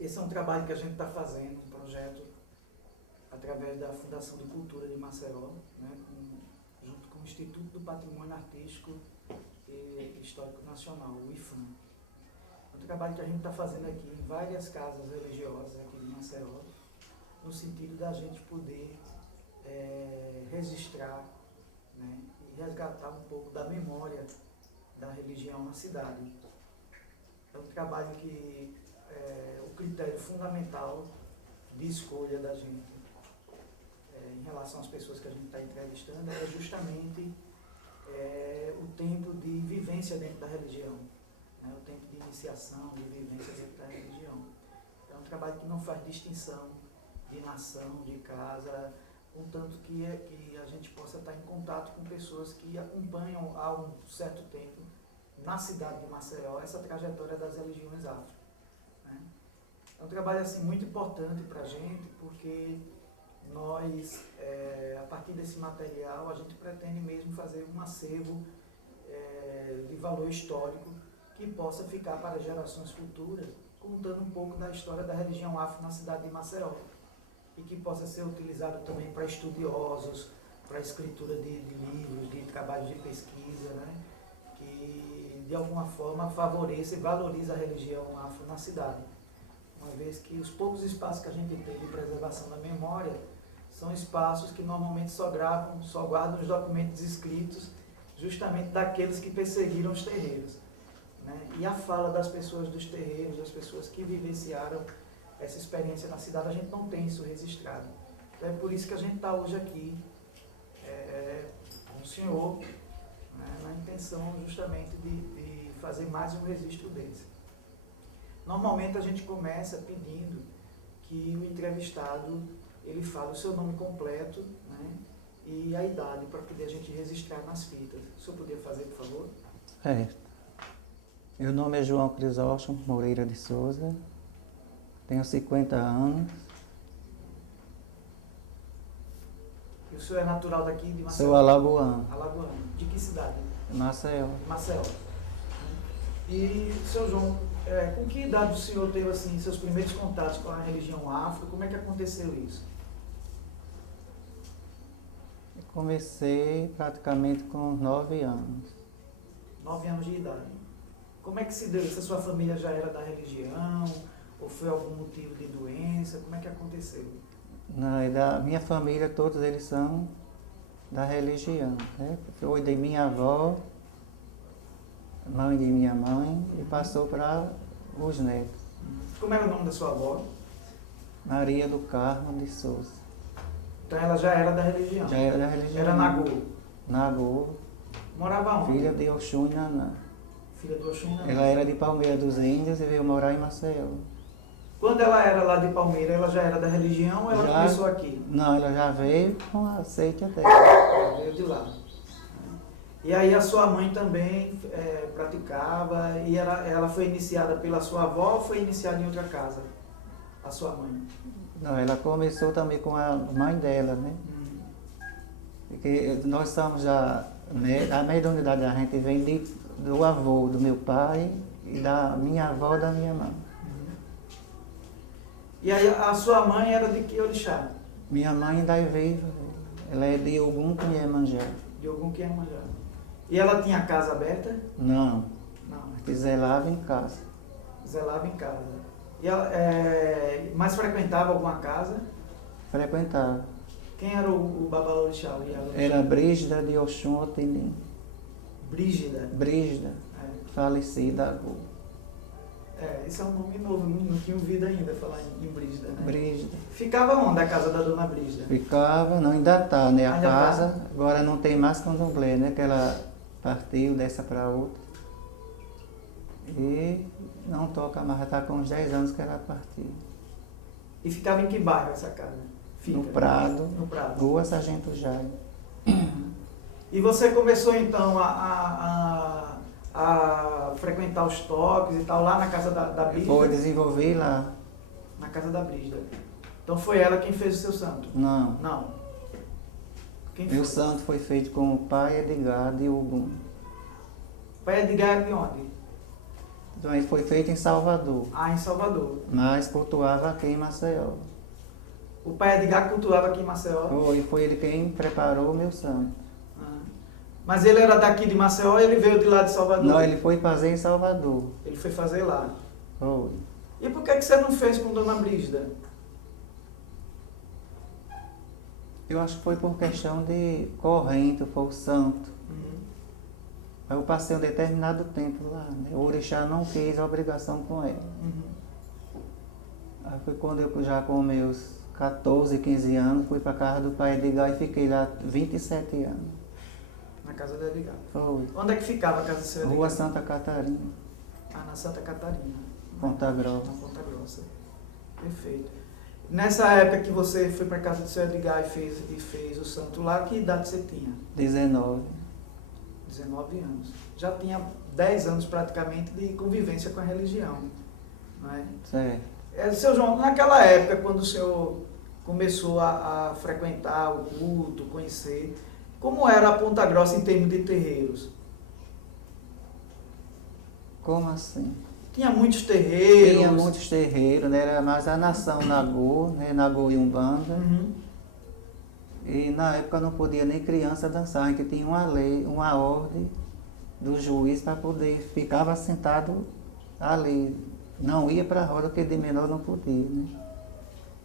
Esse é um trabalho que a gente está fazendo, um projeto através da Fundação de Cultura de Maceió, né, junto com o Instituto do Patrimônio Artístico e Histórico Nacional, o IFAM. É um trabalho que a gente está fazendo aqui em várias casas religiosas aqui de Maceió, no sentido da gente poder registrar, né, e resgatar um pouco da memória da religião na cidade. É um trabalho que o critério fundamental de escolha da gente em relação às pessoas que a gente está entrevistando é justamente o tempo de vivência dentro da religião, né, o tempo de iniciação, de vivência dentro da religião. É um trabalho que não faz distinção de nação, de casa, contanto que a gente possa estar em contato com pessoas que acompanham há um certo tempo na cidade de Maceió essa trajetória das religiões afro. Né? É um trabalho assim, muito importante para a gente, porque nós, a partir desse material, a gente pretende mesmo fazer um acervo de valor histórico que possa ficar para gerações futuras, contando um pouco da história da religião afro na cidade de Maceió, e que possa ser utilizado também para estudiosos, para escritura de livros, de trabalhos de pesquisa, né? Que de alguma forma favoreça e valoriza a religião afro na cidade. Uma vez que os poucos espaços que a gente tem de preservação da memória são espaços que normalmente só guardam os documentos escritos justamente daqueles que perseguiram os terreiros. Né? E a fala das pessoas dos terreiros, das pessoas que vivenciaram essa experiência na cidade, a gente não tem isso registrado. Então é por isso que a gente está hoje aqui com o senhor, né, na intenção justamente de fazer mais um registro desse. Normalmente a gente começa pedindo que o entrevistado ele fale o seu nome completo, né, e a idade para poder a gente registrar nas fitas. O senhor poderia fazer, por favor? Meu nome é João Crisóstomo Moreira de Souza, tenho 50 anos. E o senhor é natural daqui de Maceió? Sou alagoano. Alagoano. De que cidade? Maceió. Maceió. E, seu João, com que idade o senhor teve assim, seus primeiros contatos com a religião afro? Como é que aconteceu isso? Eu comecei praticamente com 9 anos. 9 anos de idade. Como é que se deu isso? A sua família já era da religião? Ou foi algum motivo de doença? Como é que aconteceu? Da minha família, todos eles são da religião. Né? Foi de minha avó, mãe de minha mãe, e passou para os netos. Como era o nome da sua avó? Maria do Carmo de Souza. Então ela já era da religião? Já era da religião. Era Nagô? Nagô. Morava onde? Filha de Oxum e Naná. Filha do Oxum e Naná. Ela era de Palmeira dos Índios e veio morar em Maceió. Quando ela era lá de Palmeira, ela já era da religião ou ela começou aqui? Não, ela já veio com a seita até. Ela veio de lá. E aí a sua mãe também praticava, e ela foi iniciada pela sua avó ou foi iniciada em outra casa? A sua mãe? Não, ela começou também com a mãe dela, né? Porque nós somos a mediunidade da gente vem do avô, do meu pai, e da minha avó e da minha mãe. E aí a sua mãe era de que orixá? Minha mãe ainda é viva, ela é de Ogum que Iemanjá. De Ogum que Iemanjá. E ela tinha a casa aberta? Não, Não. zelava em casa. Zelava em casa. E ela, mas frequentava alguma casa? Frequentava. Quem era o babalorixá? Era Brígida de Oxum Otilim. Brígida? Brígida, falecida agora. Esse é um nome novo, não tinha ouvido ainda falar em Brígida, né? Brígida. Ficava onde a casa da dona Brígida? Ficava, não, ainda está, né? A Ainda casa, tá? agora não tem mais candomblé, né? Que ela partiu dessa para outra. E não toca mais, já está com uns 10 anos que ela partiu. E ficava em que bairro essa casa? No Prado, No Prado. Rua Sargento Jaime. E você começou então a frequentar os toques e tal, lá na casa da Brígida? Foi desenvolver lá. Na casa da Brígida. Então foi ela quem fez o seu santo? Não. Não. Quem Meu foi? santo foi feito com o pai Edgar de Ogum. Pai Edgar de onde? Então ele foi feito em Salvador, Ah, em Salvador. mas cultuava aqui em Maceió. O pai Edgar cultuava aqui em Maceió. Foi ele quem preparou o meu santo. Ah. Mas ele era daqui de Maceió e ele veio de lá de Salvador? Não, ele foi fazer em Salvador. Ele foi fazer lá. Foi. E por que você não fez com Dona Brígida? Eu acho que foi por questão de corrente, foi o santo. Uhum. Aí eu passei um determinado tempo lá, né? O orixá não quis a obrigação com ela. Uhum. Aí foi quando eu já com meus 14, 15 anos, fui para casa do pai Edgar e fiquei lá 27 anos. Na casa do Edgar. Foi. Onde é que ficava a casa do seu Edgar? Rua Santa Catarina, Ah, na Santa Catarina. Ponta Grossa. Na Ponta Grossa. Perfeito. Nessa época que você foi para casa do seu Edgar e fez o santo lá, que idade você tinha? 19. 19 anos. Já tinha 10 anos praticamente de convivência com a religião. Não é? Certo. Seu João, naquela época, quando o senhor começou a frequentar o culto, conhecer, como era a Ponta Grossa em termos de terreiros? Como assim? Tinha muitos terreiros? Tinha muitos terreiros, né? Era mais a nação Nagô, né? Nagô e Umbanda. Uhum. E na época não podia nem criança dançar, a gente tinha uma lei, uma ordem do juiz para poder, ficava sentado ali. Não ia para a roda, porque de menor não podia, né?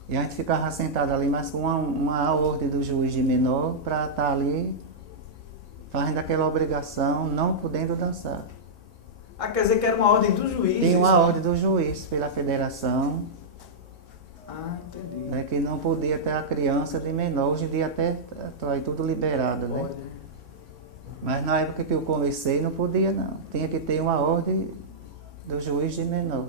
E a gente ficava sentado ali, mas com uma ordem do juiz de menor para estar ali, fazendo aquela obrigação, não podendo dançar. Ah, quer dizer que era uma ordem do juiz? Tem uma isso? ordem do juiz pela federação, Ah, entendi. né, que não podia ter a criança de menor. Hoje em dia até está aí tudo liberado, né? Pode. Mas na época que eu comecei não podia não. Tinha que ter uma ordem do juiz de menor.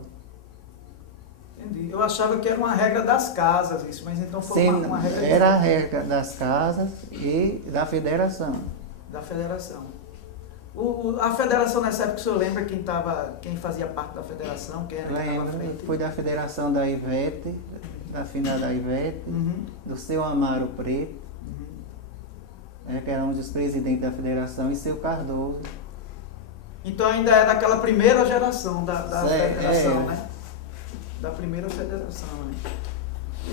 Entendi. Eu achava que era uma regra das casas isso, mas então foi Sim, uma regra era a regra das casas e da federação. da federação. A federação nessa época, o senhor lembra quem fazia parte da federação, quem era que estava à Lembro, frente? foi da federação da Ivete, da finada Ivete, Uhum. do seu Amaro Preto, Uhum. que era um dos presidentes da federação, e seu Cardoso. Então ainda é daquela primeira geração da federação, é. né? Da primeira federação, né?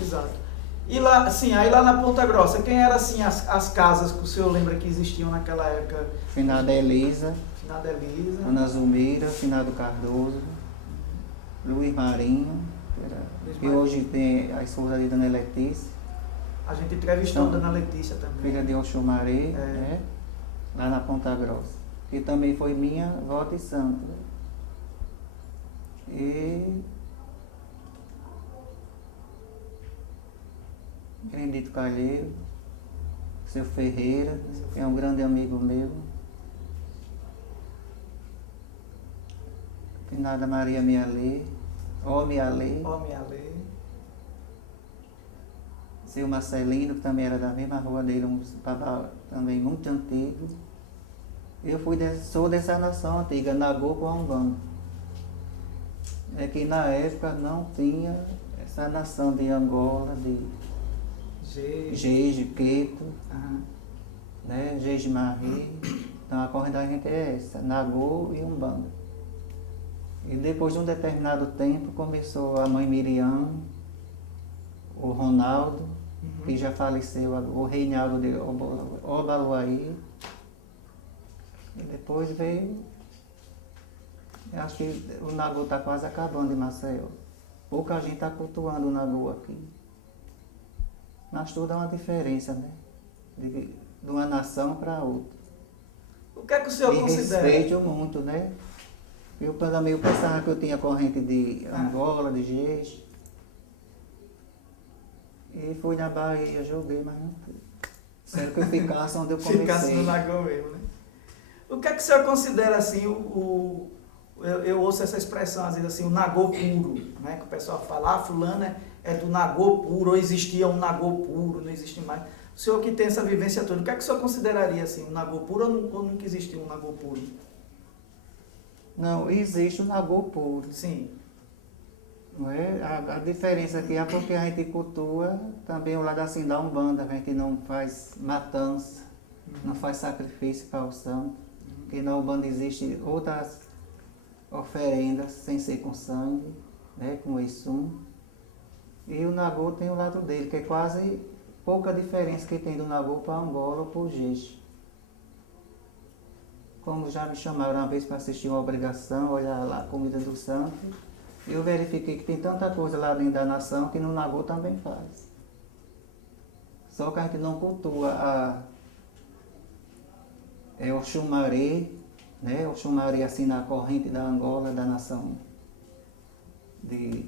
Exato. E lá, assim, aí lá na Ponta Grossa, quem eram assim as casas que o senhor lembra que existiam naquela época? Finada Elisa, Finada Elisa. Ana Zumira, finado Cardoso, Luiz Marinho, Luiz que Marinho. hoje tem a esposa de Dona Letícia, A gente entrevistou a Então, Dona Letícia também. filha de Oxumaré, É. né? Lá na Ponta Grossa, que também foi minha vó de santo. E Benedito Calheiro, seu Ferreira, que é um grande amigo meu. Finada Maria Mialê, Mialê, Homem Alê. seu Marcelino, que também era da mesma rua dele, um babá também muito antigo. Eu sou dessa nação antiga, Nagô com a Umbanda. É que na época não tinha essa nação de Angola, de Jeje, Queto, Aham. né? Jeje Marri. Então a corrente da gente é essa, Nagô e Umbanda. E depois de um determinado tempo começou a mãe Miriam, o Ronaldo, que já faleceu, o Reinaldo de Obaluaí. E depois veio, eu acho que o Nagô está quase acabando em Maceió. Pouca gente está cultuando o Nagô aqui. Mas tudo é uma diferença, né? De uma nação para outra. O que é que o senhor E considera? respeito muito, né? Eu também pensava que eu tinha corrente de Angola, de Jeje. E fui na Bahia, joguei, mas não fui. Sério que eu ficasse onde eu comecei. Ficasse no Nagô mesmo, né? O que é que o senhor considera assim, eu ouço essa expressão às vezes assim, o Nagô puro, né? Que o pessoal fala, fulano é do Nagô puro, ou existia um Nagô puro, não existe mais. O senhor que tem essa vivência toda, o que é que o senhor consideraria assim, um Nagô puro ou nunca existiu um Nagô puro? Não, existe o Nagô puro. Sim. Não é? A diferença aqui é porque a gente cultua também o lado assim da Umbanda, a gente não faz matança, não faz sacrifício para o santo, porque na Umbanda existe oferendas sem ser com sangue, né, com Exum. E o Nagô tem o lado dele, que é quase pouca diferença que tem do Nagô para Angola ou para o Jeje. Como já me chamaram uma vez para assistir uma obrigação, olhar lá a comida do santo, eu verifiquei que tem tanta coisa lá dentro da nação que no Nagô também faz. Só que a gente não cultua o Xumaré, né? O Xumaré assim na corrente da Angola, da nação de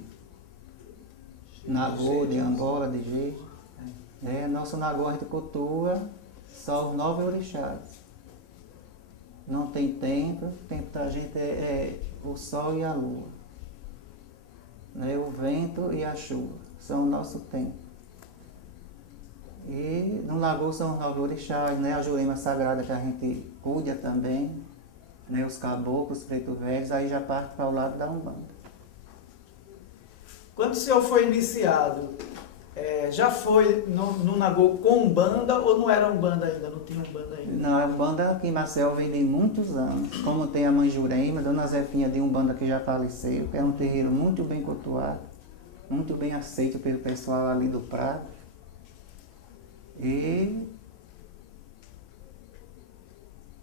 Nagô, de Angola, de Jeje. Né? Nosso Nagô a gente cultua só os 9 orixás. Não tem templo, o templo da gente é o sol e a lua. Né? O vento e a chuva são o nosso templo. E no Nagô são os 9 orixás, né? A Jurema Sagrada que a gente cuida também, né? Os caboclos, os pretos velhos, aí já parte para o lado da Umbanda. Quando o senhor foi iniciado, já foi no Nagô com Umbanda ou não era Umbanda ainda? Não tinha Umbanda ainda? Não, a Umbanda aqui em Maceió vem de muitos anos. Como tem a mãe Jurema, Dona Zefinha de Umbanda que já faleceu, que é um terreiro muito bem cultuado, muito bem aceito pelo pessoal ali do Prato. E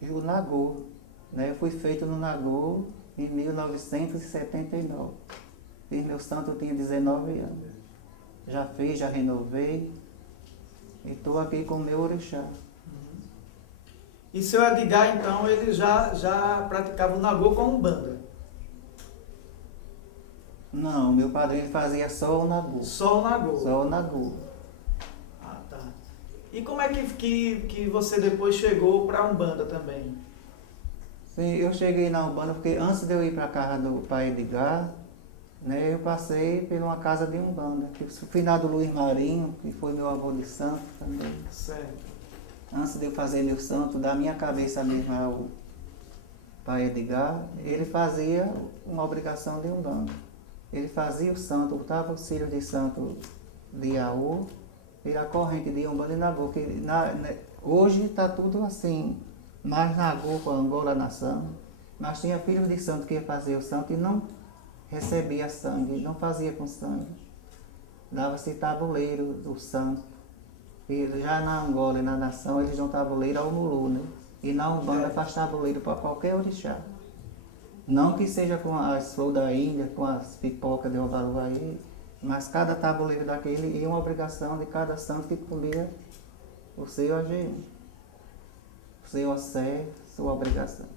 o Nagô, né? Eu fui feito no Nagô em 1979. Fiz meu santo, eu tinha 19 anos. Já fiz, já renovei. E estou aqui com o meu orixá. E seu Edgar, então, ele já praticava o Nagô com Umbanda? Não, meu padrinho fazia só o Nagô. Só o Nagô? Só o Nagô. Ah, tá. E como é que você depois chegou para a Umbanda também? Sim, eu cheguei na Umbanda porque antes de eu ir para a casa do pai Edgar, né, eu passei por uma casa de Umbanda, que o finado Luiz Marinho, que foi meu avô de santo também. Certo. Antes de eu fazer meu santo, da minha cabeça mesmo ao pai Edgar, ele fazia uma obrigação de Umbanda. Ele fazia o santo, botava o cílio de santo de Iaú, e a corrente de Umbanda e Nagô, que hoje está tudo assim, mais Nagô com Angola nação, mas tinha filhos de santo que ia fazer o santo e não recebia sangue, não fazia com sangue. Dava-se tabuleiro do santo. E já na Angola e na nação eles dão tabuleiro ao Mulu, né? E na Umbanda faz tabuleiro para qualquer orixá. Não que seja com as flores da Índia, com as pipocas de Ovaluaí, mas cada tabuleiro daquele ia uma obrigação de cada santo que comia o seu AG1. O seu OCE, sua obrigação.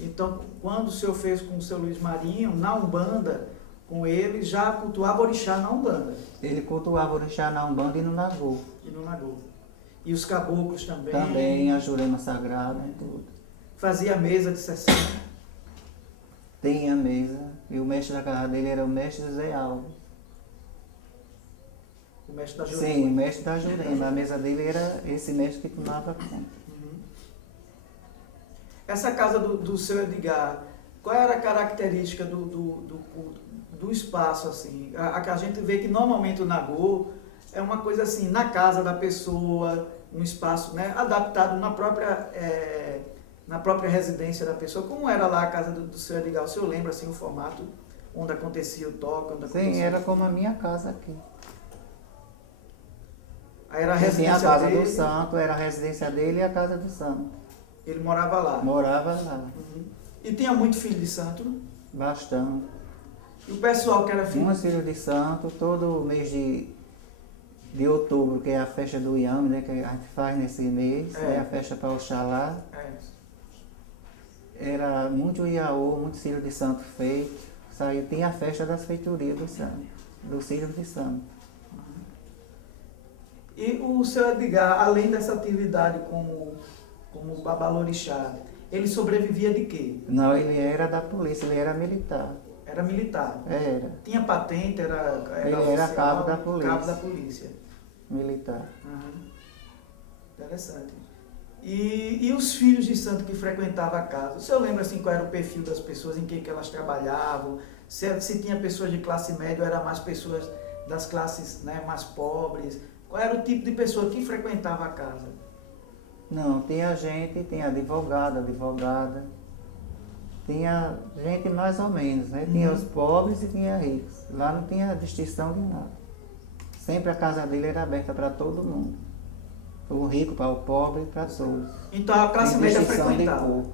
Então, quando o senhor fez com o seu Luiz Marinho, na Umbanda, com ele, já cultuava orixá na Umbanda? Ele cultuava orixá na Umbanda e no Nagô. E no Nagô. E os caboclos também? Também, a Jurema Sagrada, tudo. Fazia mesa de sessão? Tem a mesa, e o mestre da casa dele era o mestre José Alves. O mestre da Jurema? Sim, o mestre da Jurema. A mesa dele era esse mestre que tomava conta. Essa casa do seu Edgar, qual era a característica do espaço, assim? A gente vê que normalmente o Nagô é uma coisa assim, na casa da pessoa, um espaço, né, adaptado na própria residência da pessoa. Como era lá a casa do seu Edgar? O senhor lembra assim, o formato onde acontecia o toque? Onde acontecia... Sim, era como a minha casa aqui. Aí era a Sim, residência a casa dele, do santo, era a residência dele e a casa do santo. ele morava lá. Morava lá, E tinha muito filho de santo? bastante. E o pessoal que era filho... Um filho de santo, todo mês de outubro, que é a festa do Iame, né, que a gente faz nesse mês, é a festa para Oxalá. Era muito Iaô, muito filho de santo feito. Saiu, tinha a festa das feitorias do santo, do filho de santo. E o seu Edgar, além dessa atividade como babalorixá, ele sobrevivia de quê? Não, ele era da polícia, ele era militar. Era militar? Era. Tinha patente, era Ele oficial, era cabo da polícia. Cabo da polícia. Militar. Interessante. E os filhos de santo que frequentavam a casa? O senhor lembra assim, qual era o perfil das pessoas, em que elas trabalhavam? Se tinha pessoas de classe média ou era mais pessoas das classes, né, mais pobres? Qual era o tipo de pessoa que frequentava a casa? Não, tem a gente, tem advogada, tinha gente mais ou menos, né? Tinha os pobres e tinha ricos. Lá não tinha distinção de nada. Sempre a casa dele era aberta para todo mundo. O rico para o pobre, para todos. Então a classe Sem média distinção de frequentava. cor.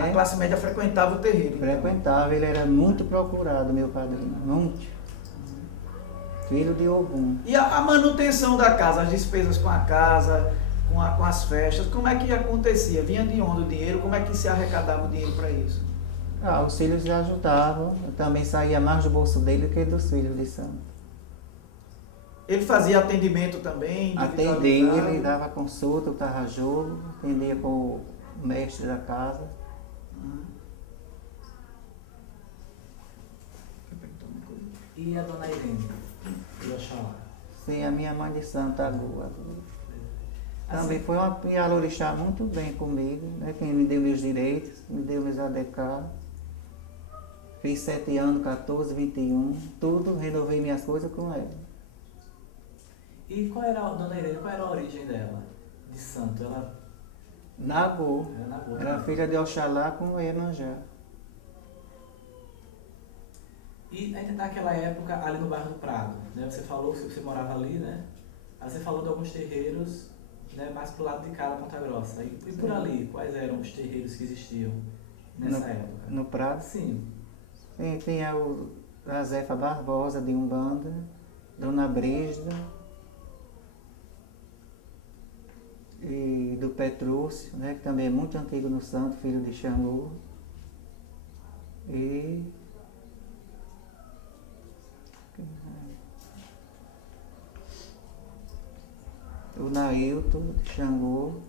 A classe média frequentava o terreiro. Então. Frequentava, ele era muito procurado, meu padrinho. Muito. Filho de Ogum. E a manutenção da casa, as despesas com a casa, com as festas, como é que acontecia? Vinha de onde o dinheiro? Como é que se arrecadava o dinheiro para isso? Os filhos lhe ajudavam. Também saía mais do bolso dele que dos filhos de santo. Ele fazia atendimento também? Atendia, ele dava consulta, o tarrajogo, atendia com o mestre da casa. E a dona Irene, de Oxalá? Sim, a minha mãe de Santa Agua. Também Assim, foi uma Pialorixá muito bem comigo, né? Quem me deu meus direitos, me deu meus adecados. Fiz 7 anos, 14, 21, tudo, renovei minhas coisas com ela. e qual era, dona Irene, qual era a origem dela? De santo? Ela Nagô, era na boa. era filha de Oxalá com Iemanjá. E ainda naquela época, ali no bairro do Prado, né? Você falou que você morava ali, né? Aí você falou de alguns terreiros, né? Mais pro lado de cá, da Ponta Grossa. E por ali, quais eram os terreiros que existiam nessa época? No Prado. Sim. Sim, tinha a Zefa Barbosa de Umbanda, Dona Brígida, e do Petrúcio, né, que também é muito antigo no santo, filho de Xangô. E o Nailton de Xangô.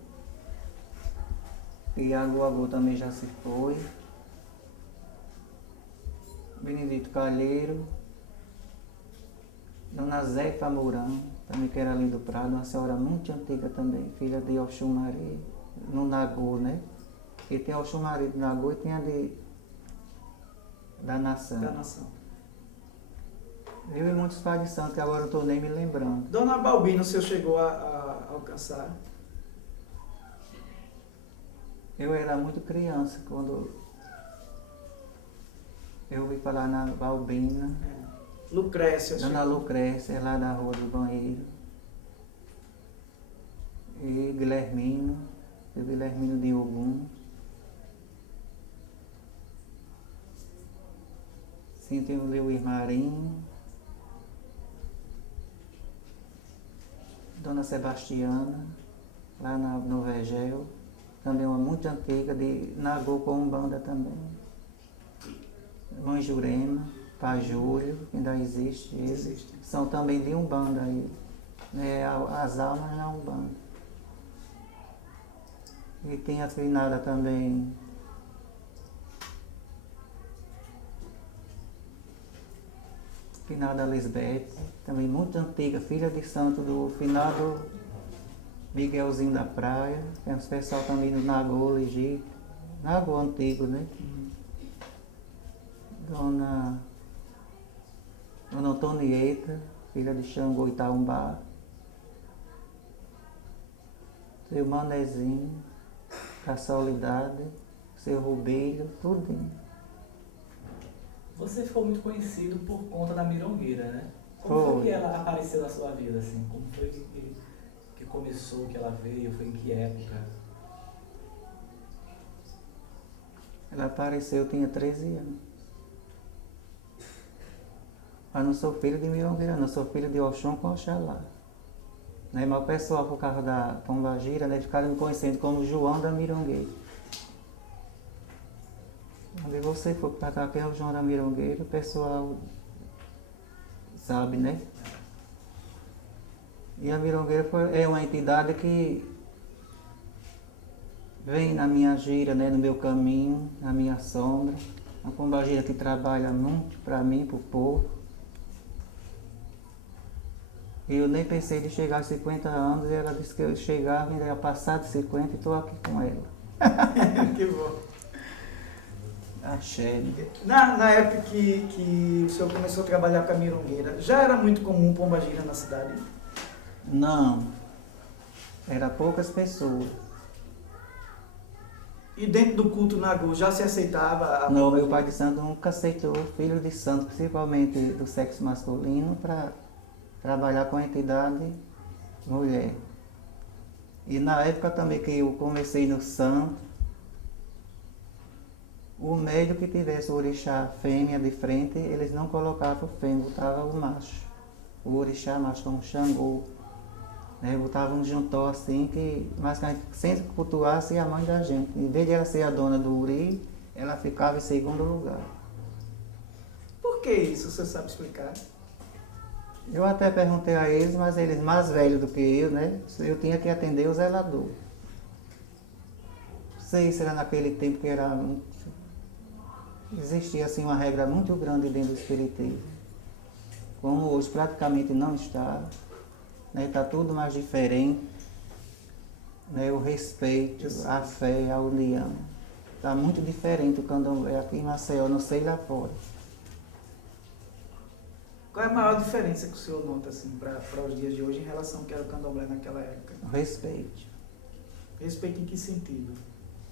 E Aguagô também já se foi. Benedito Calheiro. Dona Zefa Mourão, também que era ali do Prado, uma senhora muito antiga também, filha de Oxumaré, no Nagô, né? E tem a Oxumaré do Nagô e tem a da Nação. Da nação. Eu e muitos pais de santo que agora eu estou nem me lembrando. Dona Balbina, o senhor chegou a alcançar? Eu era muito criança quando eu ouvi falar na Balbina. Lucrécia. Dona Lucrécia, lá da Rua do Banheiro. E Guilhermino, o Guilhermino de Ogum. Sim, tem o Leuir Marinho. Dona Sebastiana, lá no Vegel. Também uma muito antiga, de Nagô com Umbanda também. Mãe Jurema. Pai Júlio, que ainda existe. Existe. São também de Umbanda aí. As almas na Umbanda. E tem a finada também. Finada Lisbeth, também muito antiga, filha de santo do finado Miguelzinho da Praia. Tem uns pessoal também do Nagô, Egito. Nagô antigo, né? Dona Antonieta, filha de Xangô Itaumbá. Seu Manezinho, Caçolidade, seu Rubílio, tudinho. Você ficou muito conhecido por conta da Mirongueira, né? Como foi que ela apareceu na sua vida, assim? Como foi que começou, que ela veio, foi em que época? Ela apareceu, eu tinha 13 anos. Mas não sou filho de Mirongueira, não, sou filho de Oxum com Oxalá. Né? Mas o pessoal, por causa da Pombagira, né, ficaram me conhecendo como João da Mirongueira. Onde você for para cá, quem é o João da Mirongueira, o pessoal sabe, né? E a Mirongueira é uma entidade que vem na minha gira, né, no meu caminho, na minha sombra. Uma Pombagira que trabalha muito para mim, para o povo. Eu nem pensei de chegar aos 50 anos e ela disse que eu chegava, ainda ia passar de 50 e estou aqui com ela. Que bom. Axé. Na época que o senhor começou a trabalhar com a Mirongueira, já era muito comum pombagira na cidade? Não, era poucas pessoas. E dentro do culto Nagô já se aceitava a... Não, meu pai de santo nunca aceitou filho de santo, principalmente do sexo masculino, para trabalhar com a entidade mulher. E na época também que eu comecei no santo, o médium que tivesse o orixá fêmea de frente, eles não colocavam o fêmea, botavam o macho. O orixá macho, como Xangô. Né? Botavam um juntó assim, mas que a gente sempre cultuasse a mãe da gente. Em vez de ela ser a dona do Uri, ela ficava em segundo lugar. Por que isso? Você sabe explicar? Eu até perguntei a eles, mas eles mais velhos do que eu, né? Eu tinha que atender o zelador. Não sei se era naquele tempo que era... Existia assim uma regra muito grande dentro do espiritismo. Como hoje praticamente não está. Está tudo mais diferente, né? O respeito, a fé, a união. Está muito diferente o candomblé aqui em Maceió, não sei lá fora. Qual é a maior diferença que o senhor nota assim, para os dias de hoje em relação ao que era o candomblé naquela época? O respeito. Respeito em que sentido?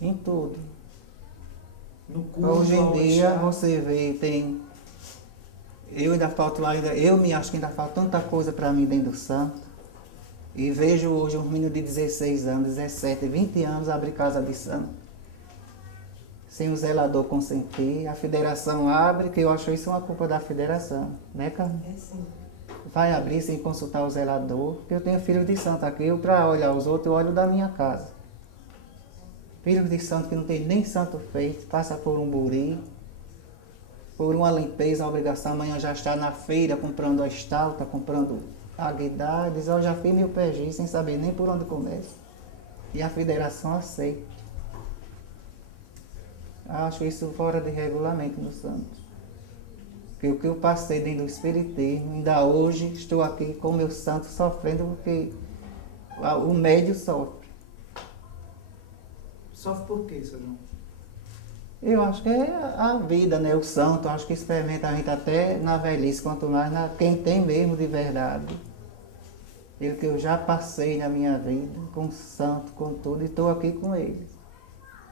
Em tudo. No culto, Hoje em ao dia orixá? você vê, tem. Eu ainda falto ainda, eu me acho que ainda falta tanta coisa para mim dentro do santo. E vejo hoje um menino de 16 anos, 17, 20 anos abrir casa de santo. Sem o zelador consentir, a federação abre, que eu acho isso uma culpa da federação, né, Carmen? É sim. Vai abrir sem consultar o zelador, porque eu tenho filho de santo aqui, eu para olhar os outros, eu olho da minha casa. Filho de santo que não tem nem santo feito, passa por um buri, por uma limpeza, a obrigação, amanhã já está na feira comprando a estalta, comprando a guidar, diz, eu já fiz meu PG sem saber nem por onde começa. E a federação aceita. Acho isso fora de regulamento no santo. Porque o que eu passei dentro do espiritismo, ainda hoje estou aqui com o meu santo sofrendo porque o médio sofre. Sofre por quê, seu João? Eu acho que é a vida, né? O santo, acho que experimenta a gente até na velhice, quanto mais quem tem mesmo de verdade. Ele que eu já passei na minha vida, com o santo, com tudo, e estou aqui com ele.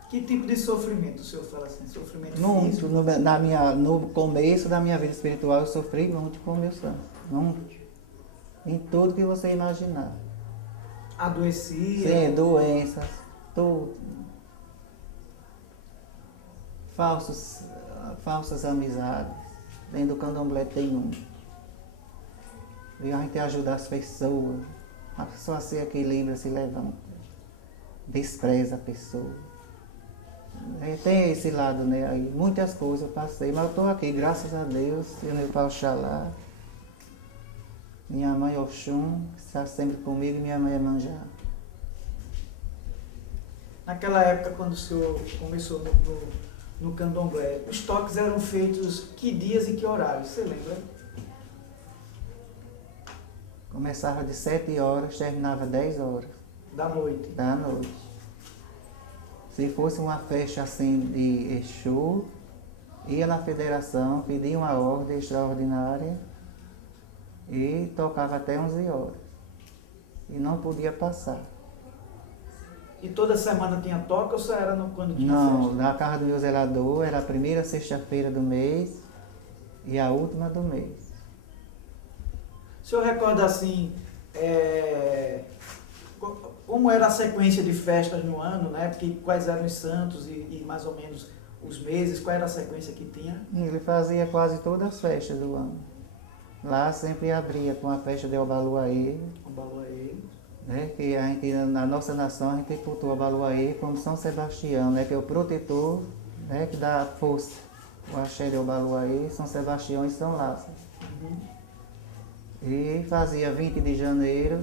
Que tipo de sofrimento o senhor fala assim? Sofrimento Muito, físico? no começo da minha vida espiritual, eu sofri muito com o meu santo. Muito. Em tudo que você imaginar. Adoecia? Sim, doenças, tudo. Falsas amizades. Dentro do candomblé tem um. E a gente ajuda as pessoas. A pessoa se equilibra, se levanta. Despreza a pessoa. Tem esse lado, né? Aí, muitas coisas eu passei, mas eu estou aqui, graças a Deus, eu meu pai Oxalá. Minha mãe Oxum, que está sempre comigo, e minha mãe Emanjá. Naquela época, quando o senhor começou no candomblé, os toques eram feitos que dias e que horários? Você lembra? Começava de 7 horas, terminava 10 horas Da noite. da noite. Se fosse uma festa assim de Exu, ia na federação, pedia uma ordem extraordinária e tocava até 11 horas. E não podia passar. E toda semana tinha toque ou só era quando tinha Não, festa? na casa do meu zelador era a primeira sexta-feira do mês e a última do mês. O senhor recorda assim, como era a sequência de festas no ano, né? Porque quais eram os santos e mais ou menos os meses, qual era a sequência que tinha? Ele fazia quase todas as festas do ano. Lá sempre abria com a festa de Obaluaê, O Baluaê. né? Que a gente, na nossa nação, a gente cultua Obaluaê como São Sebastião, né? Que é o protetor, né? Que dá força. O axé de Obaluaê, São Sebastião e São Lázaro. E fazia 20 de janeiro,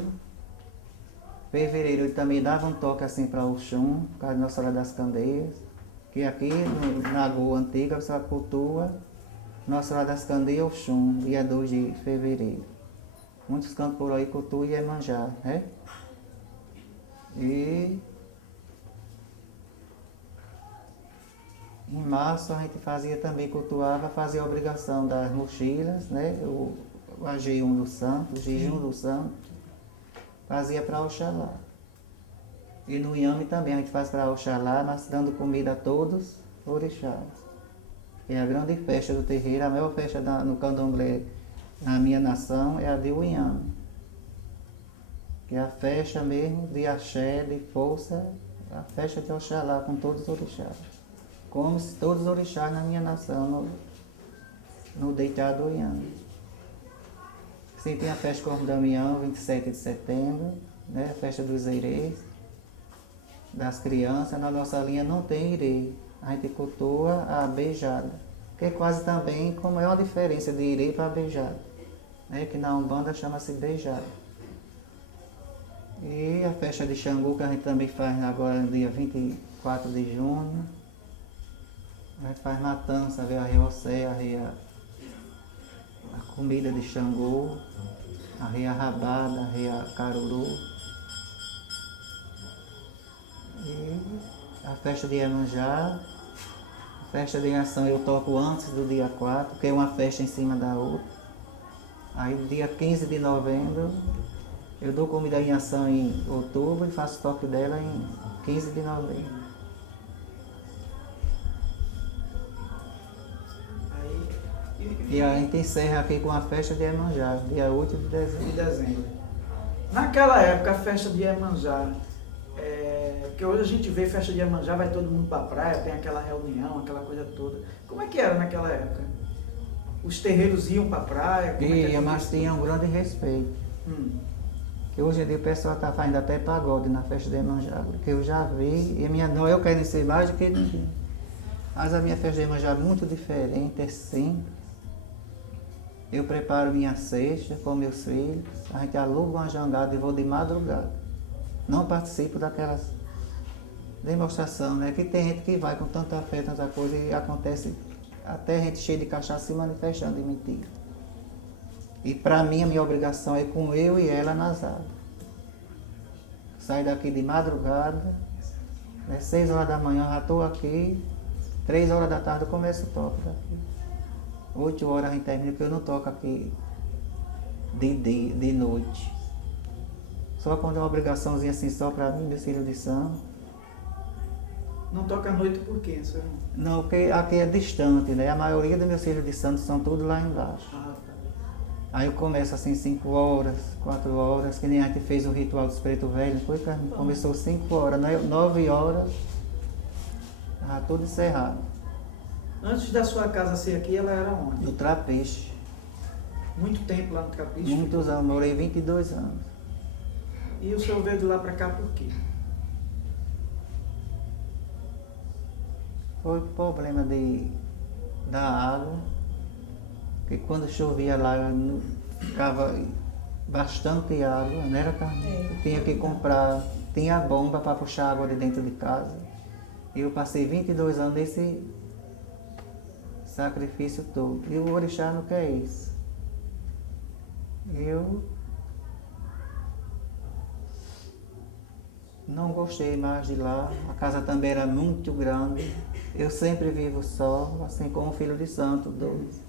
fevereiro ele também dava um toque assim para o Oxum, por causa da Nossa Senhora das Candeias, que aqui na Goa Antiga você cultua Nossa Senhora das Candeias Oxum, dia 2 de fevereiro. Muitos cantos por aí cultuam Iemanjá, né? E em março a gente fazia também, cultuava, fazia a obrigação das mochilas, né? O AG1 do Santo, o jejum do Santo, fazia para Oxalá. E no Inhame também a gente faz para Oxalá, mas dando comida a todos os orixás. É a grande festa do terreiro, a maior festa no candomblé na minha nação é a de Inhame. Que é a festa mesmo de axé, de força, a festa de Oxalá com todos os orixás. Como se todos os orixás na minha nação, no deitado do Inhame. Sim, tem a festa Corpo Damião, 27 de setembro, né? A festa dos Irês, das crianças. Na nossa linha não tem Irê, a gente cultua a beijada, que é quase também com a maior diferença de Irê para beijada, né? Que na Umbanda chama-se beijada. E a festa de Xangô, que a gente também faz agora no dia 24 de junho. A gente faz matança, arreia Océ, arreia a comida de Xangô, arreia rabada, arreia caruru. E a festa de Iemanjá, a festa de Ação eu toco antes do dia 4, que é uma festa em cima da outra. Aí no dia 15 de novembro eu dou comida em ação em outubro e faço toque dela em 15 de novembro. E a gente encerra aqui com a festa de Iemanjá, dia 8 de dezembro. De dezembro. Naquela época, a festa de Iemanjá, que hoje a gente vê festa de Iemanjá, vai todo mundo para a praia, tem aquela reunião, aquela coisa toda. Como é que era naquela época? Os terreiros iam para a praia? Mas tinha um grande respeito. Que hoje em dia o pessoal está fazendo até pagode na festa de Iemanjá, porque eu já vi, e eu quero ser mais do que ninguém. Mas a minha festa de Iemanjá é muito diferente, é simples. Eu preparo minha cesta com meus filhos, a gente aluga uma jangada e vou de madrugada. Não participo daquelas demonstrações, né? Que tem gente que vai com tanta fé, tanta coisa, e acontece até gente cheia de cachaça se manifestando de mentira. E para mim, a minha obrigação é com eu e ela nas águas. Saio daqui de madrugada, 6 horas da manhã já estou aqui, 3 horas da tarde eu começo o toque daqui. 8 horas a gente termina, porque eu não toco aqui de noite. Só quando é uma obrigaçãozinha assim, só para mim, meus filhos de santo. Não toca à noite por quê, senhor? Não, porque aqui é distante, né? A maioria dos meus filhos de santo são todos lá embaixo. Tá. Aí eu começo assim 5 horas, 4 horas, que nem a gente fez o ritual dos preto velho, foi, Carmen? Começou 5 horas, 9 horas, já tudo encerrado. Antes da sua casa ser aqui, ela era onde? No Trapiche. Muito tempo lá no Trapiche? Muitos anos, morei 22 anos. E o senhor veio de lá para cá por quê? Foi problema da água, que quando chovia lá ficava bastante água, não era, Carmen? Eu tinha que comprar, tinha bomba para puxar água de dentro de casa. E eu passei 22 anos nesse sacrifício todo. E o orixá não quer isso. Eu não gostei mais de lá. A casa também era muito grande. Eu sempre vivo só, assim como filho de santo, dois.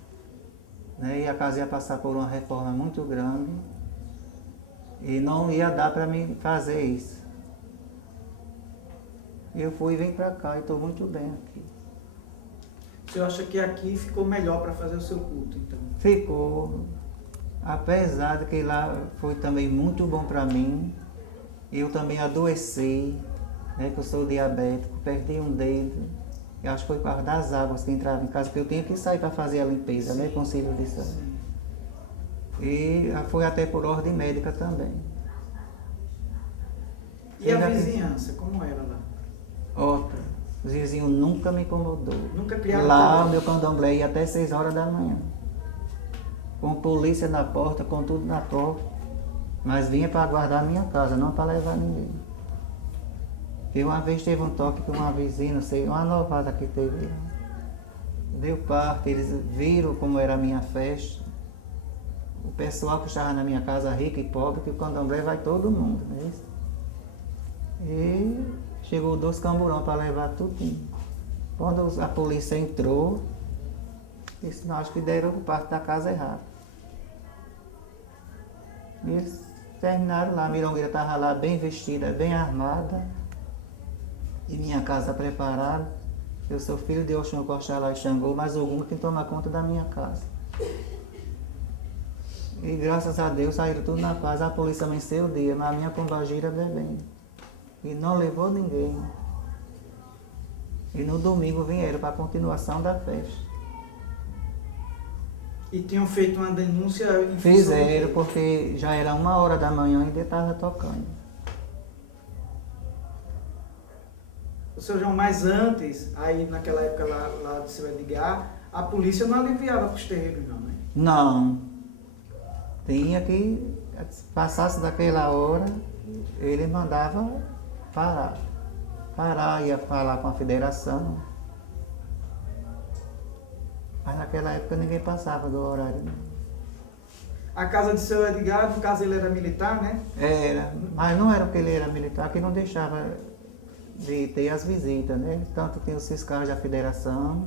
Né? E a casa ia passar por uma reforma muito grande. E não ia dar para mim fazer isso. Eu fui e vim para cá e estou muito bem aqui. O senhor acha que aqui ficou melhor para fazer o seu culto, então? Ficou. Apesar de que lá foi também muito bom para mim. Eu também adoeci, né, que eu sou diabético, perdi um dedo. Eu acho que foi por causa das águas que entravam em casa, porque eu tinha que sair para fazer a limpeza, né, com cílio de sangue. E foi até por ordem médica também. E a vizinhança, como era lá? Outra. O vizinho nunca me incomodou. Nunca criaram lá o meu candomblé ia até 6 horas da manhã. Com polícia na porta, com tudo na porta. Mas vinha para guardar a minha casa, não para levar ninguém. E uma vez teve um toque com uma vizinha, não sei, uma novada que teve. Deu parte, eles viram como era a minha festa. O pessoal que estava na minha casa, rico e pobre, que o candomblé vai todo mundo, não é isso? E chegou 2 camburão para levar tudo. Quando a polícia entrou, disse, não, acho que deram o parte da casa errado. Eles terminaram lá, a mirongueira estava lá bem vestida, bem armada, e minha casa preparada. Eu sou filho de Oxum, Oxalá e Xangô, mas Ogum tem que tomar conta da minha casa. E graças a Deus saíram tudo na paz. A polícia amanheceu o dia, mas a minha pombagira bebendo. E não levou ninguém. E no domingo vieram para a continuação da festa. E tinham feito uma denúncia em Fizeram, porque já era 1h da manhã e ainda estava tocando. O seu João, mas antes, aí naquela época lá do seu Edgar, a polícia não aliviava para os terreiros, não, né? Não. Tinha que, passasse daquela hora, ele mandava parar. Parar, ia falar com a federação. Mas naquela época ninguém passava do horário. Não. A casa de seu Edgar, no caso ele era militar, né? Era, mas não era porque ele era militar que não deixava de ter as visitas, né? Tanto tem os fiscais da federação,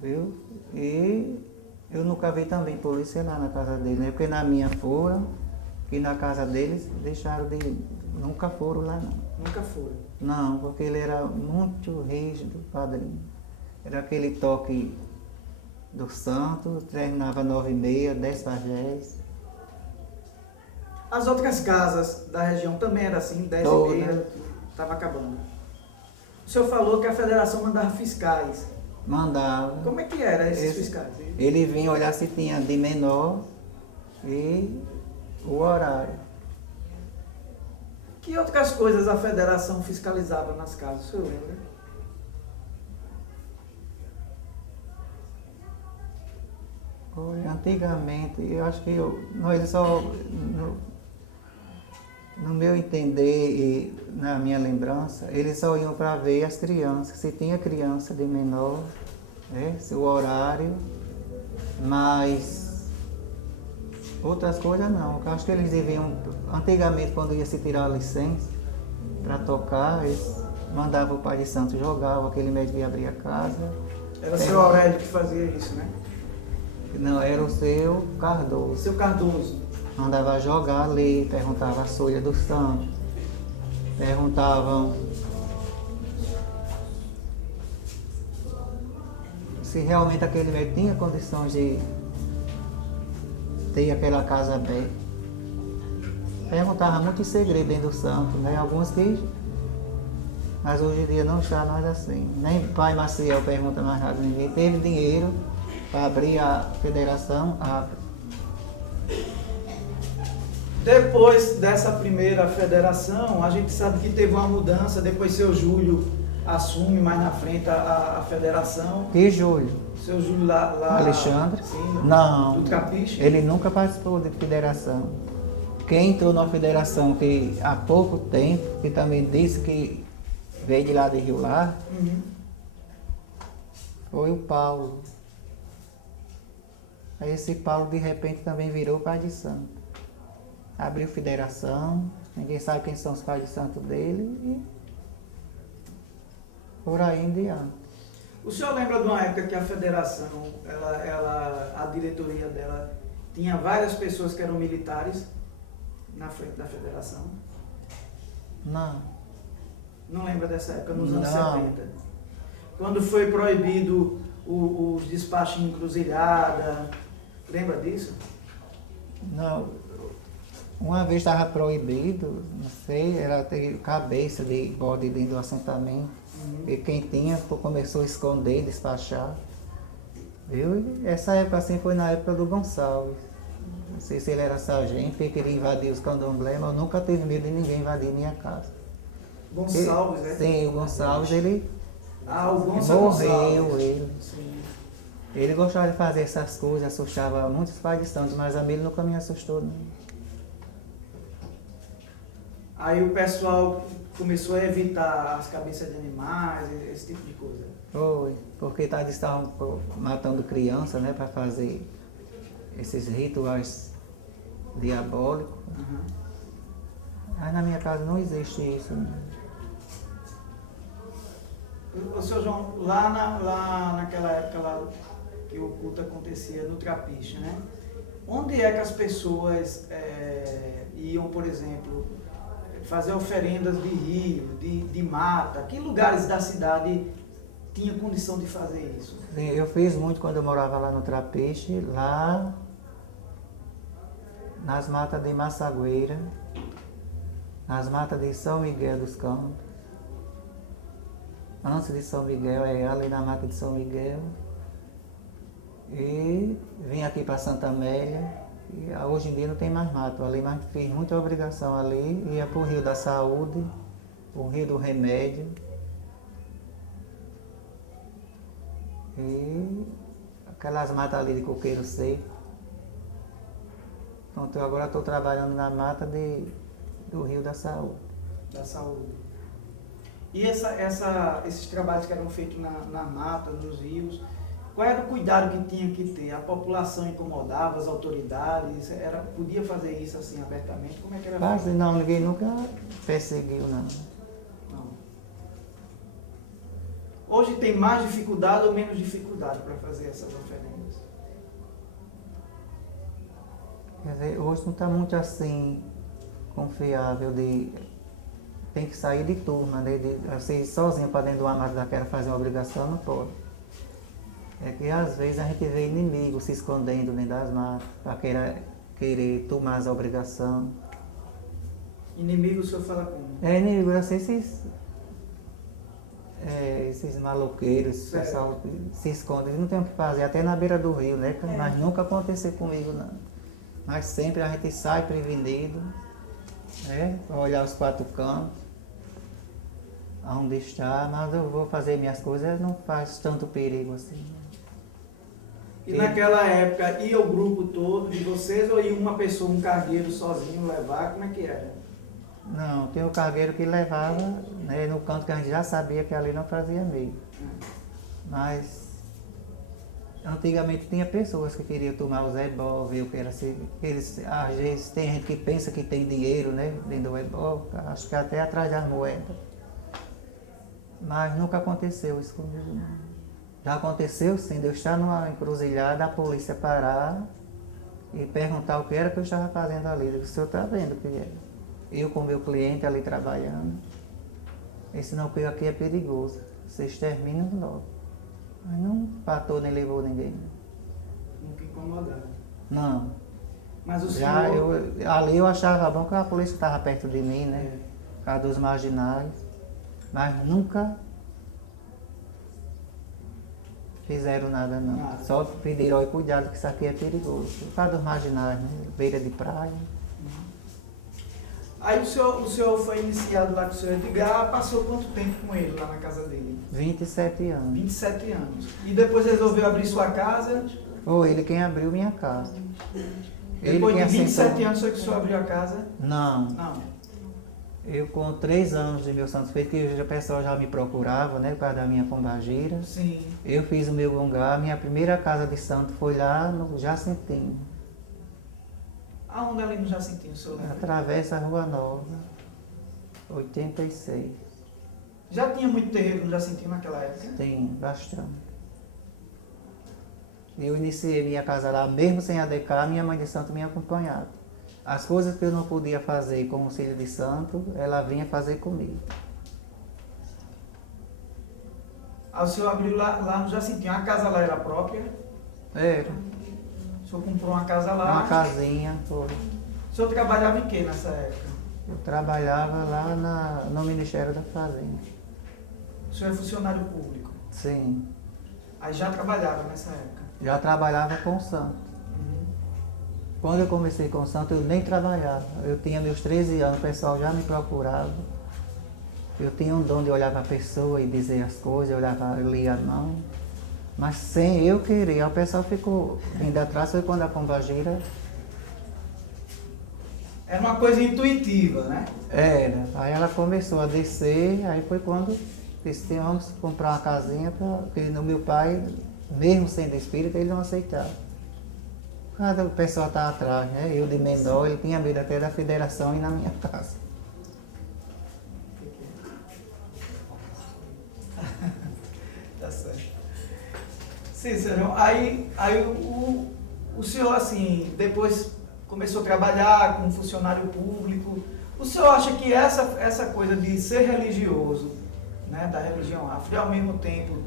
viu? E eu nunca vi também polícia lá na casa dele, né? Porque na minha foram, e na casa deles deixaram de... Nunca foram lá, não. Nunca foram. Não, porque ele era muito rígido, padrinho. Era aquele toque do santo, terminava 9h30, 10 para 10. As outras casas da região também era assim, 10h30, Todas. estava acabando. O senhor falou que a federação mandava fiscais. Mandava. Como é que era esses fiscais? Ele vinha olhar se tinha de menor e o horário. Que outras coisas a federação fiscalizava nas casas, o senhor lembra? Antigamente, eu acho que não, ele só, no meu entender e na minha lembrança, eles só iam para ver as crianças, se tinha criança de menor, né, o horário, mas outras coisas não. Eu acho que eles deviam, antigamente quando ia se tirar a licença para tocar, eles mandavam o pai de santo jogar, ou aquele médico ia abrir a casa. Era o seu Aurélio que fazia isso, né? Não, era o seu Cardoso. Seu Cardoso. Mandava jogar ali, perguntava a solha do santo, perguntavam se realmente aquele médico tinha condições de ter aquela casa aberta. Perguntava muito em segredo dentro do santo, né? Alguns que... Mas hoje em dia não está mais assim. Nem pai Maciel pergunta mais nada, ninguém teve dinheiro para abrir a federação, abre. Depois dessa primeira federação, a gente sabe que teve uma mudança, depois seu Júlio assume mais na frente a federação. E Júlio? Seu Júlio lá Alexandre? Sim, Não. do Trapiche? Ele nunca participou de federação. Quem entrou na federação que há pouco tempo, que também disse que veio de lá de Rio Lar, foi o Paulo. Aí esse Paulo de repente também virou pai de santo. Abriu federação, ninguém sabe quem são os pais de santo dele e por aí em diante. O senhor lembra de uma época que a federação, a diretoria dela, tinha várias pessoas que eram militares na frente da federação? Não. Não lembra dessa época, nos anos Não. 70? Quando foi proibido os despachos em encruzilhada, lembra disso? Não. Uma vez estava proibido, não sei, era ter cabeça de bode dentro do assentamento. E quem tinha começou a esconder, despachar. Viu? E essa época assim foi na época do Gonçalves. Não sei se ele era sargento, porque queria invadir os candomblés, mas eu nunca tive medo de ninguém invadir minha casa. Gonçalves, né? Sim, o Gonçalves, ele O Gonçalves. morreu, ele. Sim. Ele gostava de fazer essas coisas, assustava muitos pais de santo, mas a mim ele nunca me assustou, não. Aí o pessoal começou a evitar as cabeças de animais, esse tipo de coisa. Foi, porque eles estavam matando criança, né, para fazer esses rituais diabólicos. Mas na minha casa não existe isso, né? O senhor João, lá naquela época lá que o culto acontecia no Trapiche, né? Onde é que as pessoas iam, por exemplo, fazer oferendas de rio, de mata. Que lugares da cidade tinha condição de fazer isso? Sim, eu fiz muito quando eu morava lá no Trapiche, lá nas matas de Massagueira, nas matas de São Miguel dos Campos. Antes de São Miguel, ali na mata de São Miguel. E vim aqui para Santa Amélia. E hoje em dia não tem mais mato ali, mas fiz muita obrigação ali. Ia para o Rio da Saúde, o Rio do Remédio. E aquelas matas ali de coqueiro seco. Então eu agora estou trabalhando na mata do Rio da Saúde. Da saúde. E esses trabalhos que eram feitos na mata, nos rios, qual era o cuidado que tinha que ter? A população incomodava, as autoridades, podia fazer isso assim abertamente? Como é que era? Quase não, ninguém nunca perseguiu, não. Não. Hoje tem mais dificuldade ou menos dificuldade para fazer essas oferendas? Quer dizer, hoje não está muito assim confiável tem que sair de turma, de assim, sozinho para dentro de uma mata daquela fazer uma obrigação, não pode. É que às vezes a gente vê inimigos se escondendo dentro das matas para querer tomar as obrigações. Inimigo, o senhor fala como? É inimigo, assim, esses maloqueiros, Certo. pessoal que se esconde, eles não tem o que fazer, até na beira do rio, né? Mas nunca aconteceu comigo, não. Mas sempre a gente sai prevenido, né? Para olhar os quatro cantos, aonde está, mas eu vou fazer minhas coisas, não faz tanto perigo assim. E naquela época, ia o grupo todo de vocês ou ia uma pessoa, um cargueiro sozinho levar? Como é que era? Não, tem o cargueiro que levava, né, no canto que a gente já sabia que ali não fazia meio. Mas antigamente tinha pessoas que queriam tomar os revólver, que era assim, às vezes tem gente que pensa que tem dinheiro, né, dentro do revólver, acho que até atrás das moedas. Mas nunca aconteceu isso comigo, não. Já aconteceu sim, de eu estar numa encruzilhada, a polícia parar e perguntar o que era que eu estava fazendo ali. Eu disse, o senhor está vendo o que é? Eu com o meu cliente ali trabalhando. Esse não, que aqui é perigoso. Vocês terminam logo. Mas não patou nem levou ninguém. Nunca incomodaram. Não. Mas o Já senhor... ali eu achava bom que a polícia estava perto de mim, né? Por causa dos marginais. Mas nunca fizeram nada não. Nada. Só pediram, olha, cuidado que isso aqui é perigoso. Por causa dos marginais, né? Beira de praia. Aí o senhor foi iniciado lá com o senhor Edgar, passou quanto tempo com ele lá na casa dele? 27 anos. 27 anos. E depois resolveu abrir sua casa. Foi ele quem abriu minha casa. Depois de quem 27 assentou- anos foi que o senhor abriu a casa? Não. Não. Eu com 3 anos de meu santo feito, que o pessoal já me procurava, né? Por causa da minha pombagira. Sim. Eu fiz o meu gongá, minha primeira casa de santo foi lá no Jacintinho. Aonde ali no Jacintinho, o senhor lembra? Atravessa a Rua Nova, 86. Já tinha muito terreiro no Jacintinho naquela época? Tem bastante. Eu iniciei minha casa lá, mesmo sem ADK, minha mãe de santo me acompanhava. As coisas que eu não podia fazer como filho de santo, ela vinha fazer comigo. Aí o senhor abriu lá no Jacintinho. A casa lá era própria? Era O senhor comprou uma casa lá? uma casinha. Foi. O senhor trabalhava em quê nessa época? Eu trabalhava lá no Ministério da Fazenda. O senhor é funcionário público. Sim. Aí já trabalhava nessa época. Já trabalhava com o santo. Quando eu comecei com o santo, eu nem trabalhava. Eu tinha meus 13 anos, o pessoal já me procurava. Eu tinha um dom de olhar para a pessoa e dizer as coisas, eu lia a mão. Mas sem eu querer, aí o pessoal ficou vindo atrás, foi quando a pombagira Era uma coisa intuitiva, né? era. Aí ela começou a descer, aí foi quando disse, vamos comprar uma casinha, porque no meu pai, mesmo sendo espírita, ele não aceitava. Cada o pessoal está atrás, né? Eu de menor, ele tinha medo até da federação e na minha casa. Tá certo. Sim, senhor. Aí o senhor, assim, depois começou a trabalhar como funcionário público. O senhor acha que essa coisa de ser religioso, né, da religião afro, e ao mesmo tempo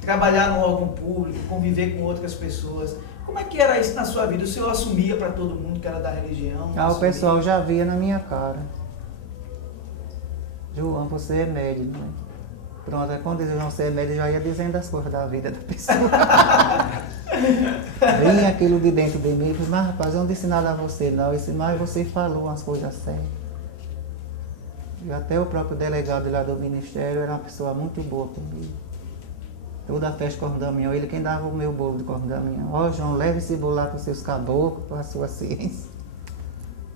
trabalhar no órgão público, conviver com outras pessoas, como é que era isso na sua vida? O senhor assumia para todo mundo que era da religião? O pessoal já via na minha cara. João, você é médium, né? Pronto, aí quando diziam você é médium, já ia dizendo as coisas da vida da pessoa. Vinha aquilo de dentro de mim, mas rapaz, eu não disse nada a você não, mas você falou umas coisas sérias. E até o próprio delegado lá do ministério era uma pessoa muito boa comigo. Toda a festa de Corno Damião, ele quem dava o meu bolo de Corno Damião. Ó, João, leve esse bolo lá para os seus caboclos, para a sua ciência.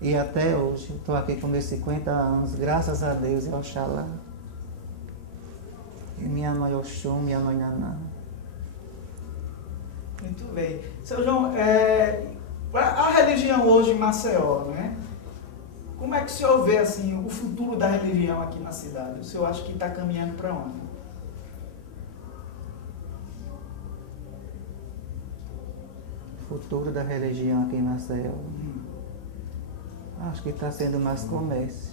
E até hoje, estou aqui com meus 50 anos, graças a Deus e Oxalá. E minha mãe Oxum, minha mãe Naná. Muito bem. Seu João, a religião hoje em Maceió, né? Como é que o senhor vê assim, o futuro da religião aqui na cidade? O senhor acha que está caminhando para onde? O futuro da religião aqui em Maceió. Acho que está sendo mais comércio.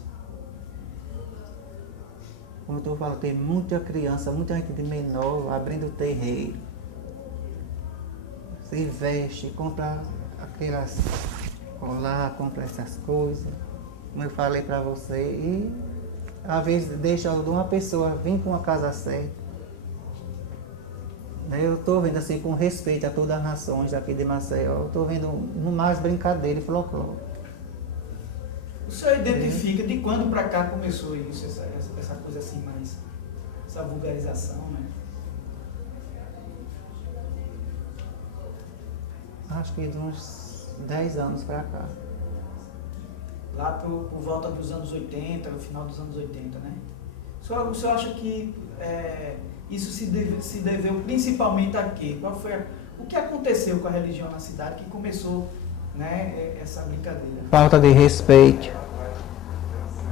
Como tu fala, tem muita criança, muita gente de menor abrindo terreiro. Se veste, compra aquelas colar, compra essas coisas, como eu falei para você, e às vezes deixa uma pessoa vir com uma casa certa. Eu estou vendo assim com respeito a todas as nações aqui de Maceió, eu estou vendo no mais brincadeira e folclore. O senhor identifica de quando para cá começou isso, essa coisa assim mais, essa vulgarização, né? Acho que de uns 10 anos para cá. Lá por volta dos anos 80, no final dos anos 80, né? O senhor acha que isso se deveu principalmente a quê? O que aconteceu com a religião na cidade que começou, né, essa brincadeira? Falta de respeito.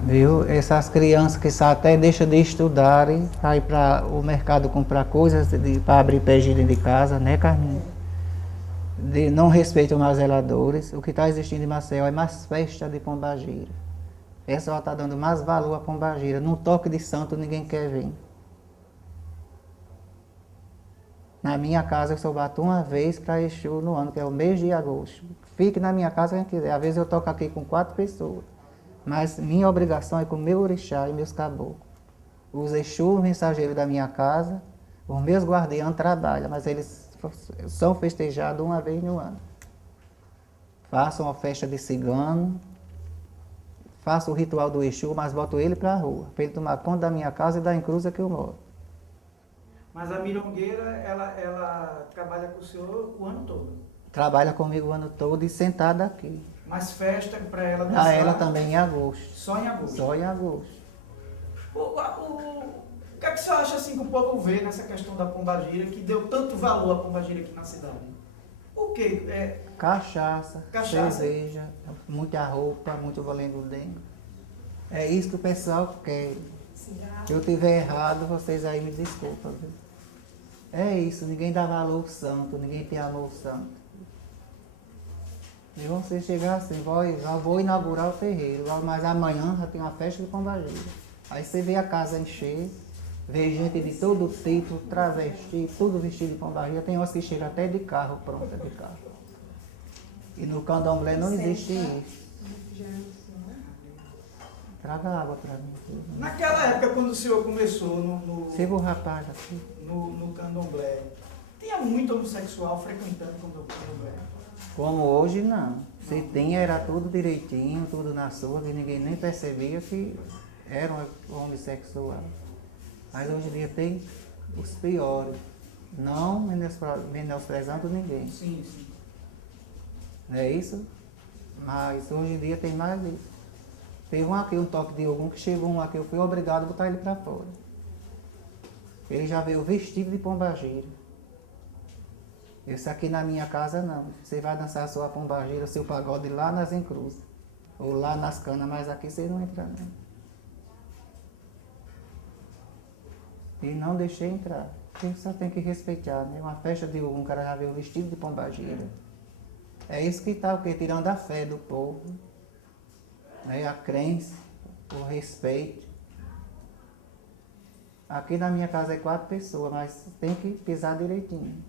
Viu? Essas crianças que até deixam de estudar e vai para o mercado comprar coisas para abrir pé dentro de casa, né, Carminha? Não respeitam mais zeladores. O que está existindo em Maceió é mais festa de pombagira. O pessoal está dando mais valor à pombagira. Num toque de santo ninguém quer vir. Na minha casa eu só bato uma vez para Exu no ano, que é o mês de agosto. Fique na minha casa quem quiser. Às vezes eu toco aqui com 4 pessoas. Mas minha obrigação é com o meu orixá e meus caboclos. Os Exu, mensageiros da minha casa, os meus guardiães trabalham, mas eles são festejados uma vez no ano. Faço uma festa de cigano, faço o ritual do Exu, mas boto ele para a rua, para ele tomar conta da minha casa e da encruza que eu moro. Mas a mirongueira, ela trabalha com o senhor o ano todo? Trabalha comigo o ano todo e sentada aqui. Mas festa para ela dançar? Ela também em agosto. Só em agosto? Só em agosto. O que é que você acha assim que o povo vê nessa questão da pombagira, que deu tanto valor à pombagira aqui na cidade? O quê? Cachaça, cerveja, muita roupa, muito valengo-dengo. É isso que o pessoal quer. Se eu tiver errado, vocês aí me desculpam. Viu? É isso, ninguém dá valor ao santo, ninguém tem amor ao santo. E você chegar assim, já vou inaugurar o terreiro, mas amanhã já tem uma festa de pombagira. Aí você vê a casa encher, vê gente de todo tipo, travesti, tudo vestido de pombagira. Tem umas que chegam até de carro, pronta de carro. E no candomblé não existe isso. Traga água para mim. Naquela época, quando o senhor começou Siga o rapaz aqui. No candomblé, tinha muito homossexual frequentando o candomblé? Como hoje, não. Se tinha, era tudo direitinho, tudo na sua, que ninguém nem percebia que era um homossexual. Mas hoje em dia tem os piores. Não menosprezando ninguém. Sim, sim. Não é isso? Mas hoje em dia tem mais isso. Teve um toque de algum que chegou um aqui, eu fui obrigado a botar ele para fora. Ele já veio vestido de pombagira. Esse aqui na minha casa não. Você vai dançar a sua pombagira, seu pagode lá nas encruzas. Ou lá nas canas, mas aqui você não entra não. E não deixei entrar. Porque você tem que respeitar, né? Uma festa de um cara já veio vestido de pombagira. É isso que está tirando a fé do povo. Né? A crença. o respeito. Aqui na minha casa é 4 pessoas, mas tem que pisar direitinho.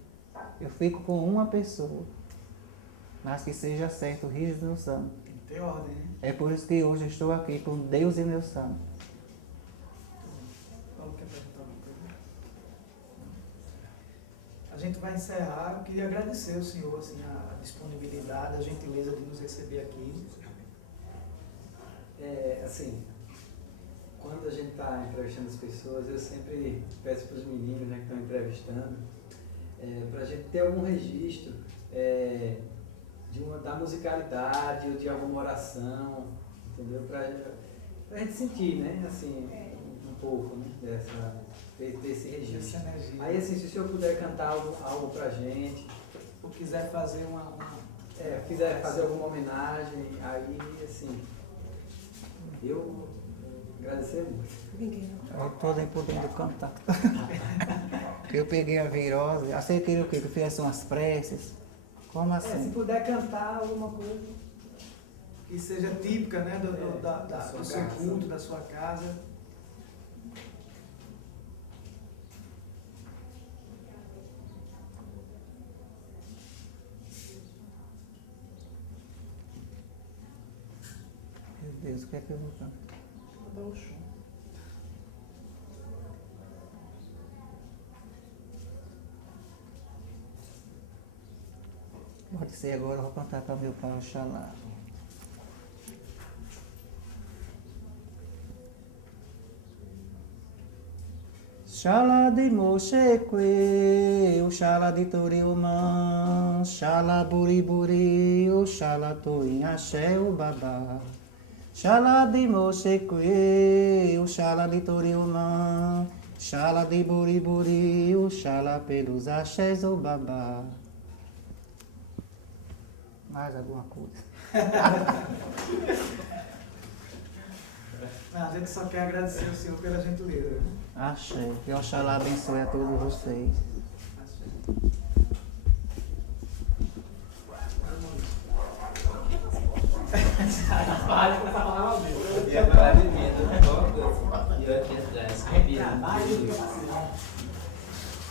Eu fico com uma pessoa, mas que seja certo, rígido no santo. Tem que ter ordem, né? É por isso que hoje eu estou aqui com Deus e meu santo. Paulo quer perguntar alguma coisa? A gente vai encerrar. Eu queria agradecer ao senhor assim, a disponibilidade, a gentileza de nos receber aqui. Assim, quando a gente está entrevistando as pessoas, eu sempre peço para os meninos, né, que estão entrevistando, para a gente ter algum registro da musicalidade ou de alguma oração, entendeu? Para a gente sentir, né, assim, um pouco, né, desse registro. Essa energia. Aí, assim, se o senhor puder cantar algo para a gente, Ou quiser fazer quiser fazer alguma homenagem, aí, assim, eu agradecer muito. Eu estou nem podendo cantar. Eu peguei a virose. Você queria o quê? Que eu fizesse umas preces? Como Se assim? puder cantar alguma coisa. que seja típica, né, do sua seu casa. culto, da sua casa. Meu Deus, o que é que eu vou cantar? Dá o chão. Pode ser agora, eu vou cantar para meu pai Oxalá. Xalá de Moxeque, Oxalá de Toriumã, Xalá Buriburi, Oxalá Toim Axé o Babá. Xalá de Moxeque, Oxalá de Toriumã, Xalá de Buriburi, Oxalá pelos axés o Babá. Mais alguma coisa? A gente só quer agradecer ao senhor pela gentileza. Axé. Que Oxalá abençoe a todos vocês. Para com essa palavra mesmo. E agora bebendo e eu aqui atrás.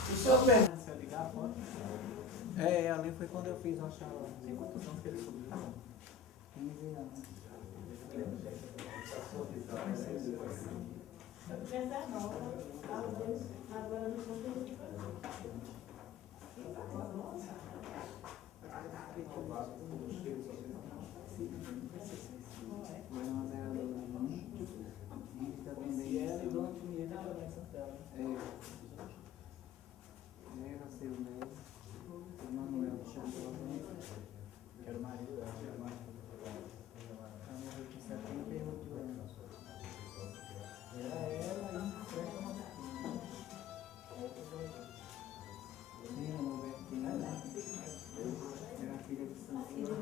O senhor pergunta. Você vai ligar a foto? Ali foi quando eu fiz Oxalá. Tem quantos anos que ele subiu? 15 anos. E ela e Dona Antonieta também são dela. Que era o marido dela. Era ela e um certo Marquinhos.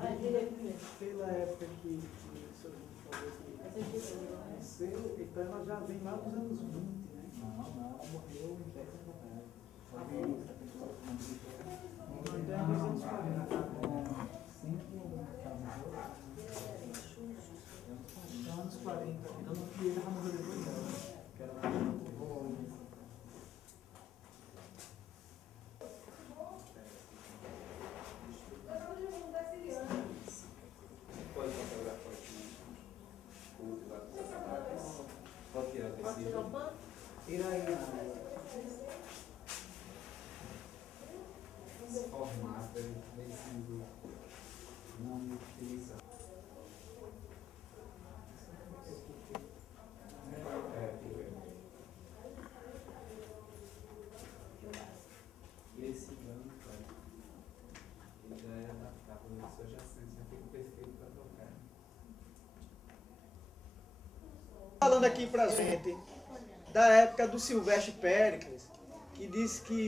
Era filha de Pela época que o senhor falou que nasceu, então ela já vem lá dos anos 20, né? Não, ela morreu em 10 anos atrás. Então é dos anos 40. Então, anos 40. Então, não que ele já morreu depois dela. Que era muito boa. Pode fotografar aqui. Pode tirar o tecido. Esse formato aí vem sendo não utilizado. Esse banco, ele já é adaptável no seu jacente, já fica perfeito para tocar. Falando aqui pra gente da época do Silvestre Péricles, que disse que